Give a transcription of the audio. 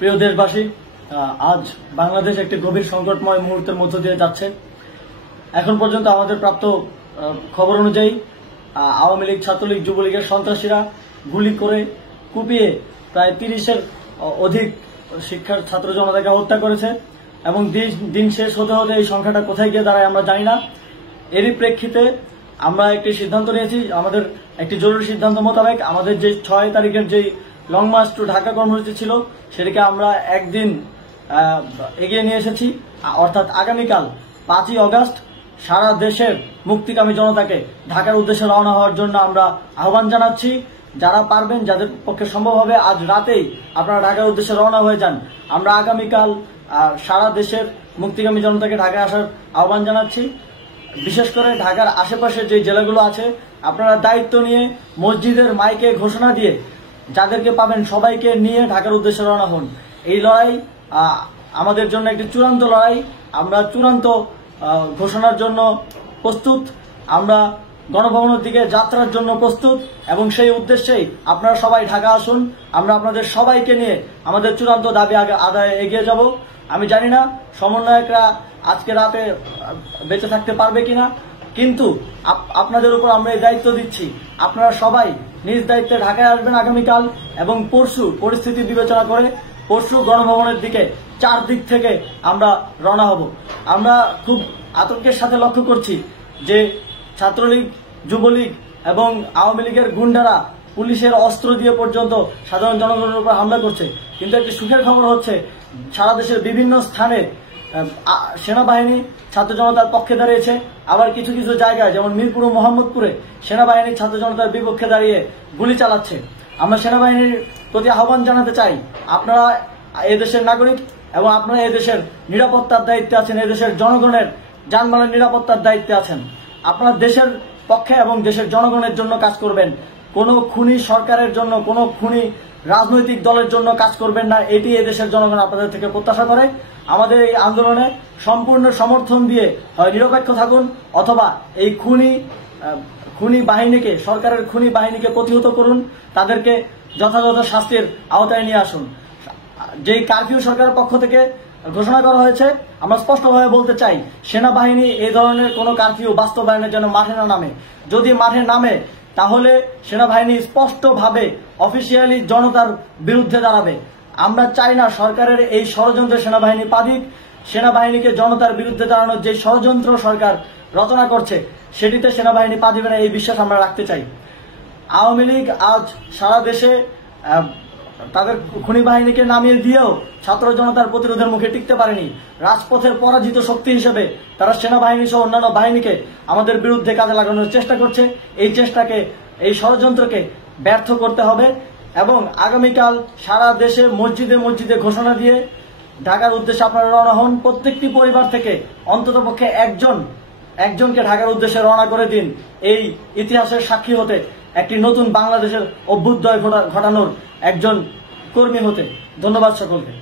প্রিয় দেশবাসী, আজ বাংলাদেশ একটি গভীর সংকটময় মুহূর্তের মধ্য দিয়ে যাচ্ছে। এখন পর্যন্ত আমাদের প্রাপ্ত খবর অনুযায়ী আওয়ামী লীগ, ছাত্রলীগ, যুবলীগের সন্ত্রাসীরা গুলি করে কুপিয়ে প্রায় 30-এর অধিক শিক্ষার ছাত্র জনতাকে হত্যা করেছে এবং দিন শেষ হতে হতে এই সংখ্যাটা কোথায় গিয়ে দাঁড়ায় আমরা জানি না। এরই প্রেক্ষিতে আমরা একটি সিদ্ধান্ত নিয়েছি। আমাদের একটি জরুরি সিদ্ধান্ত মোতাবেক আমাদের যে 6 তারিখের যে লং মার্চ টু ঢাকা কর্মসূচি ছিল সেটাকে আমরা একদিন এগিয়ে নিয়ে এসেছি, অর্থাৎ আগামীকাল 5ই আগস্ট সারা দেশের মুক্তিকামী জনতাকে ঢাকার উদ্দেশ্যে রওনা হওয়ার জন্য আমরা আহ্বান জানাচ্ছি। যারা পারবেন, যাদের পক্ষে সম্ভব হবে, আজ রাতেই আপনারা ঢাকার উদ্দেশ্যে রওনা হয়ে যান। আমরা আগামীকাল সারা দেশের মুক্তিকামী জনতাকে ঢাকায় আসার আহ্বান জানাচ্ছি। বিশেষ করে ঢাকার আশেপাশের যে জেলাগুলো আছে, আপনারা দায়িত্ব নিয়ে মসজিদের মাইকে ঘোষণা দিয়ে যাদেরকে পাবেন সবাইকে নিয়ে ঢাকার উদ্দেশ্যে রওনা হন। এই লড়াই আমাদের জন্য একটি চূড়ান্ত লড়াই। আমরা চূড়ান্ত ঘোষণার জন্য প্রস্তুত, আমরা গণভবনের দিকে যাত্রার জন্য প্রস্তুত এবং সেই উদ্দেশ্যেই আপনারা সবাই ঢাকা আসুন। আমরা আপনাদের সবাইকে নিয়ে আমাদের চূড়ান্ত দাবি আদায়ে এগিয়ে যাব। আমি জানি না সমন্বয়করা আজকে রাতে বেঁচে থাকতে পারবে কিনা, কিন্তু আপনাদের উপর আমরা এই দায়িত্ব দিচ্ছি। আপনারা সবাই নিজ দায়িত্বে ঢাকায় আসবেন আগামীকাল এবং পরশু পরিস্থিতি বিবেচনা করে পরশু গণভবনের দিকে 4 দিক থেকে আমরা রওনা হব। আমরা খুব আতঙ্কের সাথে লক্ষ্য করছি যে ছাত্রলীগ, যুবলীগ এবং আওয়ামী লীগের গুন্ডারা পুলিশের অস্ত্র দিয়ে পর্যন্ত সাধারণ জনগণের উপর হামলা করছে। কিন্তু একটি সুখের খবর হচ্ছে, সারা দেশের বিভিন্ন স্থানে সেনাবাহিনী ছাত্র জনতার পক্ষে দাঁড়িয়েছে। আবার কিছু কিছু জায়গায় যেমন মিরপুর ও মোহাম্মদপুরে সেনাবাহিনী ছাত্র জনতার বিপক্ষে দাঁড়িয়ে গুলি চালাচ্ছে। আমরা সেনাবাহিনীর প্রতি আহ্বান জানাতে চাই, আপনারা এদেশের নাগরিক এবং আপনারা এদেশের নিরাপত্তার দায়িত্বে আছেন, এদেশের জনগণের যানবাহনের নিরাপত্তার দায়িত্বে আছেন। আপনারা দেশের পক্ষে এবং দেশের জনগণের জন্য কাজ করবেন। কোনো খুনি সরকারের জন্য, কোনো খুনি রাজনৈতিক দলের জন্য কাজ করবেন না। এটি এদেশের জনগণ আপনাদের থেকে প্রত্যাশা করে। আমাদের এই আন্দোলনে সম্পূর্ণ সমর্থন দিয়ে হয় নিরপেক্ষ থাকুন, অথবা এই খুনি বাহিনীকে, সরকারের খুনি বাহিনীকে প্রতিহত করুন, তাদেরকে যথাযথ শাস্তির আওতায় নিয়ে আসুন। যেই কারফিউ সরকারের পক্ষ থেকে ঘোষণা করা হয়েছে, আমরা স্পষ্টভাবে বলতে চাই, সেনাবাহিনী এই ধরনের কোনো কারফিউ বাস্তবায়নের জন্য মাঠে না নামে। যদি মাঠে নামে তাহলে সেনাবাহিনী স্পষ্টভাবে অফিসিয়ালি জনতার বিরুদ্ধে দাঁড়াবে। আমরা চাই না সরকারের এই ষড়যন্ত্রে সেনাবাহিনী পা দিক। সেনাবাহিনীকে জনতার বিরুদ্ধে দাঁড়ানোর যে ষড়যন্ত্র সরকার রচনা করছে সেটিতে সেনাবাহিনী পা দিবে না, এই বিশ্বাস আমরা রাখতে চাই। আওয়ামী লীগ আজ সারা দেশে তাদের খুনি বাহিনীকে নামিয়ে দিয়েও ছাত্র জনতার প্রতিরোধের মুখে টিকতে পারেনি। রাজপথের পরাজিত শক্তি হিসেবে তারা সেনাবাহিনী সহ অন্যান্য বাহিনীকে আমাদের বিরুদ্ধে কাজে লাগানোর চেষ্টা করছে। এই চেষ্টাকে, এই ষড়যন্ত্রকে ব্যর্থ করতে হবে এবং আগামীকাল সারা দেশে মসজিদে মসজিদে ঘোষণা দিয়ে ঢাকার উদ্দেশ্যে আপনারা রওনা হন। প্রত্যেকটি পরিবার থেকে অন্ততপক্ষে একজনকে ঢাকার উদ্দেশ্যে রওনা করে দিন, এই ইতিহাসের সাক্ষী হতে, একটি নতুন বাংলাদেশের অভ্যুদয় ঘটানোর একজন কর্মী হতে। ধন্যবাদ সকলকে।